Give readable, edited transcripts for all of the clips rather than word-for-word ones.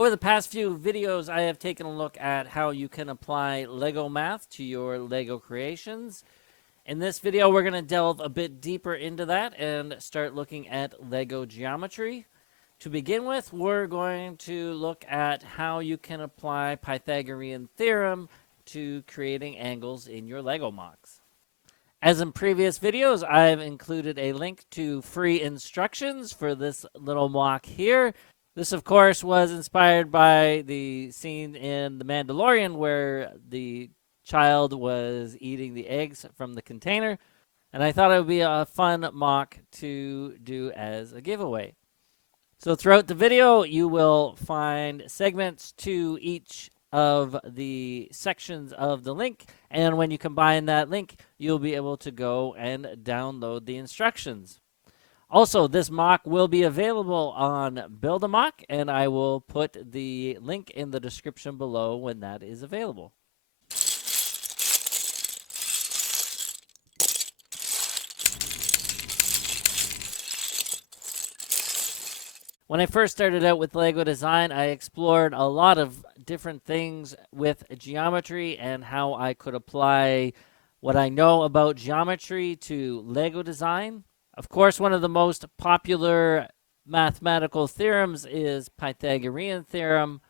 Over the past few videos, I have taken a look at how you can apply Lego math to your Lego creations. In this video, we're going to delve a bit deeper into that and start looking at Lego geometry. To begin with, we're going to look at how you can apply Pythagorean theorem to creating angles in your Lego MOCs. As in previous videos, I've included a link to free instructions for this little MOC here. This, of course, was inspired by the scene in The Mandalorian where the child was eating the eggs from the container, and I thought it would be a fun MOC to do as a giveaway. So throughout the video, you will find segments to each of the sections of the link, and when you combine that link, you'll be able to go and download the instructions. Also, this MOC will be available on Build-A-MOC, and I will put the link in the description below when that is available. When I first started out with Lego design, I explored a lot of different things with geometry and how I could apply what I know about geometry to Lego design. Of course, one of the most popular mathematical theorems is Pythagorean theorem.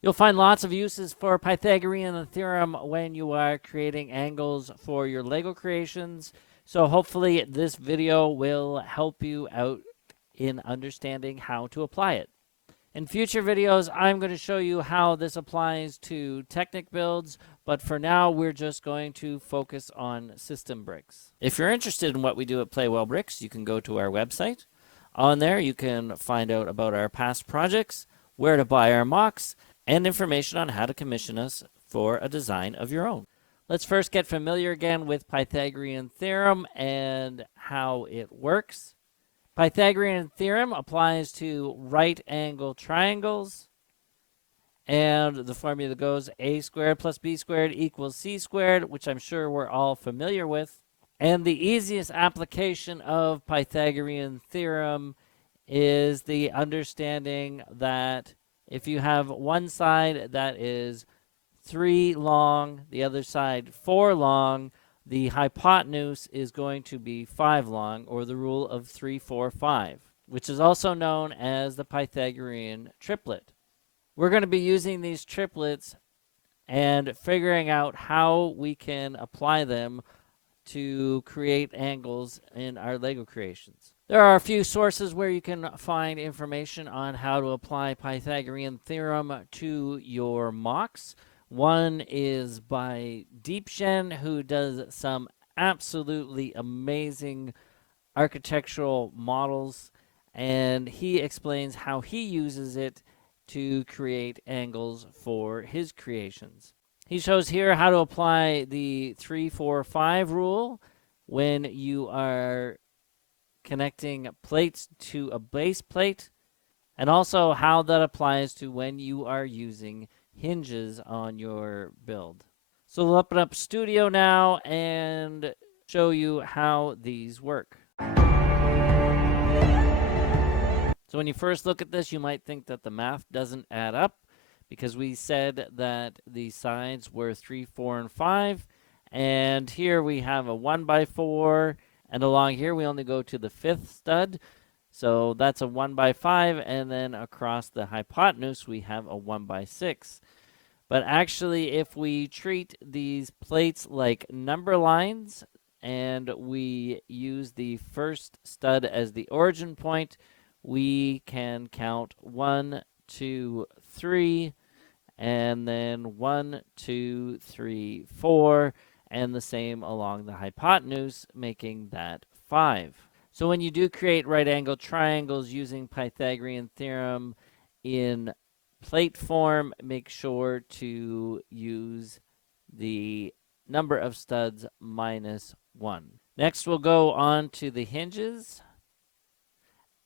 You'll find lots of uses for Pythagorean theorem when you are creating angles for your Lego creations. So hopefully this video will help you out in understanding how to apply it. In future videos, I'm going to show you how this applies to Technic builds, but for now, we're just going to focus on system bricks. If you're interested in what we do at Playwell Bricks, you can go to our website. On there, you can find out about our past projects, where to buy our MOCs, and information on how to commission us for a design of your own. Let's first get familiar again with Pythagorean theorem and how it works. Pythagorean theorem applies to right angle triangles, and the formula goes a squared plus b squared equals c squared, which I'm sure we're all familiar with. And the easiest application of Pythagorean theorem is the understanding that if you have one side that is 3 long, the other side 4 long, the hypotenuse is going to be 5 long, or the rule of 3, 4, 5, which is also known as the Pythagorean triplet. We're going to be using these triplets and figuring out how we can apply them to create angles in our Lego creations. There are a few sources where you can find information on how to apply Pythagorean theorem to your MOCs. One is by Deepshen, who does some absolutely amazing architectural models, and he explains how he uses it to create angles for his creations. He shows here how to apply the 3, 4, 5 rule when you are connecting plates to a base plate, and also how that applies to when you are using hinges on your build. So we'll open up Studio now and show you how these work. So when you first look at this, you might think that the math doesn't add up because we said that the sides were 3, 4, and 5. And here we have a 1 by 4, and along here we only go to the 5th stud. So that's a 1 by 5, and then across the hypotenuse we have a 1 by 6. But actually, if we treat these plates like number lines and we use the first stud as the origin point, we can count 1, 2, 3, and then 1, 2, 3, 4, and the same along the hypotenuse, making that 5. So when you do create right angle triangles using Pythagorean theorem in plate form, make sure to use the number of studs minus 1. Next, we'll go on to the hinges.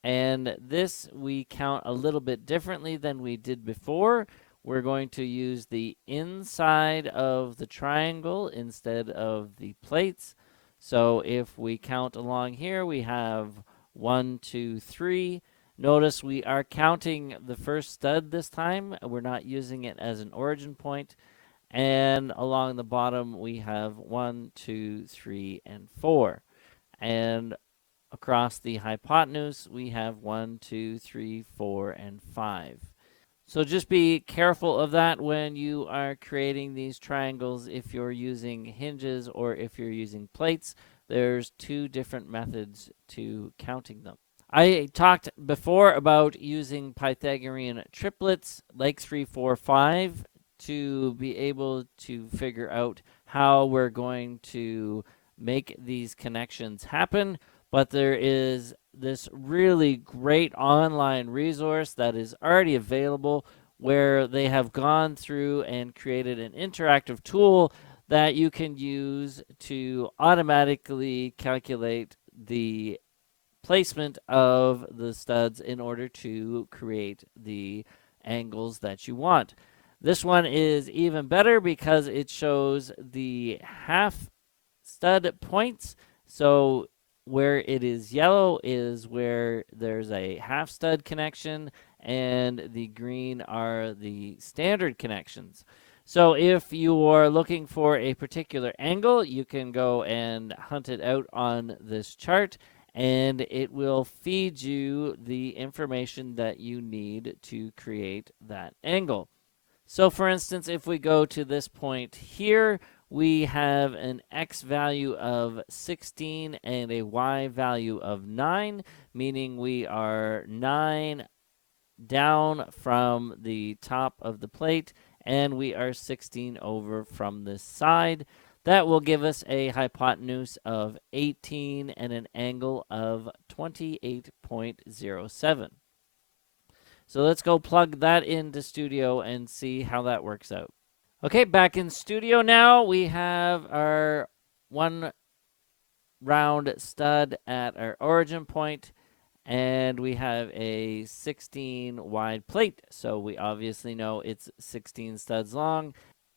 And this we count a little bit differently than we did before. We're going to use the inside of the triangle instead of the plates. So if we count along here, we have 1, 2, 3. Notice we are counting the first stud this time. We're not using it as an origin point. And along the bottom, we have 1, 2, 3, and 4. And across the hypotenuse, we have 1, 2, 3, 4, and 5. So just be careful of that when you are creating these triangles. If you're using hinges or if you're using plates, there's two different methods to counting them. I talked before about using Pythagorean triplets like 3, 4, 5 to be able to figure out how we're going to make these connections happen. But there is this really great online resource that is already available where they have gone through and created an interactive tool that you can use to automatically calculate the placement of the studs in order to create the angles that you want. This one is even better because it shows the half stud points. So where it is yellow is where there's a half stud connection, and the green are the standard connections. So if you are looking for a particular angle, you can go and hunt it out on this chart, and it will feed you the information that you need to create that angle. So for instance, if we go to this point here, we have an x value of 16 and a y value of 9, meaning we are 9 down from the top of the plate, and we are 16 over from this side. That will give us a hypotenuse of 18 and an angle of 28.07. So let's go plug that into Studio and see how that works out. Okay, back in Studio now, we have our one round stud at our origin point, and we have a 16 wide plate. So we obviously know it's 16 studs long.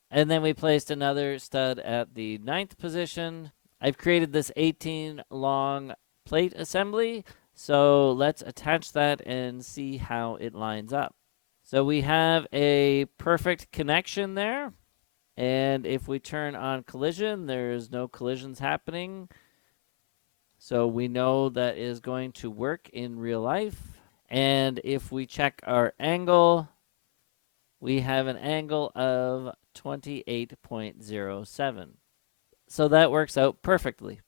And then we placed another stud at the 9th position. I've created this 18 long plate assembly. So let's attach that and see how it lines up. So we have a perfect connection there. And if we turn on collision, there's no collisions happening. So we know that is going to work in real life. And if we check our angle, we have an angle of 28.07. So that works out perfectly.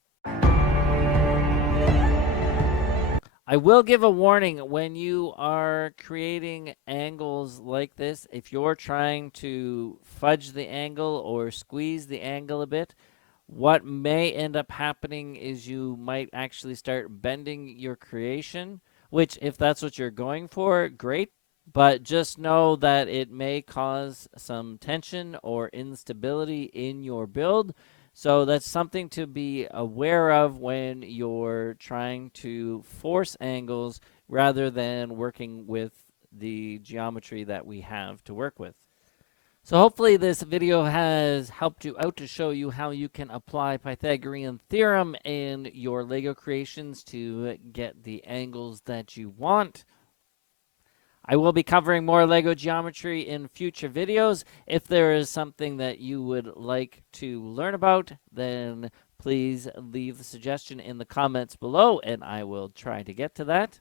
I will give a warning when you are creating angles like this. If you're trying to fudge the angle or squeeze the angle a bit, what may end up happening is you might actually start bending your creation, which if that's what you're going for, great. But just know that it may cause some tension or instability in your build. So that's something to be aware of when you're trying to force angles rather than working with the geometry that we have to work with. So hopefully this video has helped you out to show you how you can apply Pythagorean theorem in your Lego creations to get the angles that you want. I will be covering more Lego geometry in future videos. If there is something that you would like to learn about, then please leave the suggestion in the comments below, and I will try to get to that.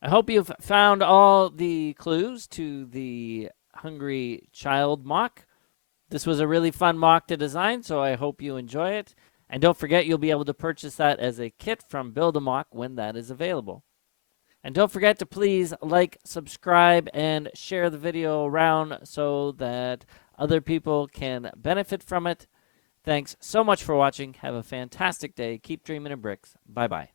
I hope you've found all the clues to the Hungry Child MOC. This was a really fun MOC to design, so I hope you enjoy it. And don't forget, you'll be able to purchase that as a kit from Build a MOC when that is available. And don't forget to please like, subscribe, and share the video around so that other people can benefit from it. Thanks so much for watching. Have a fantastic day. Keep dreaming in bricks. Bye-bye.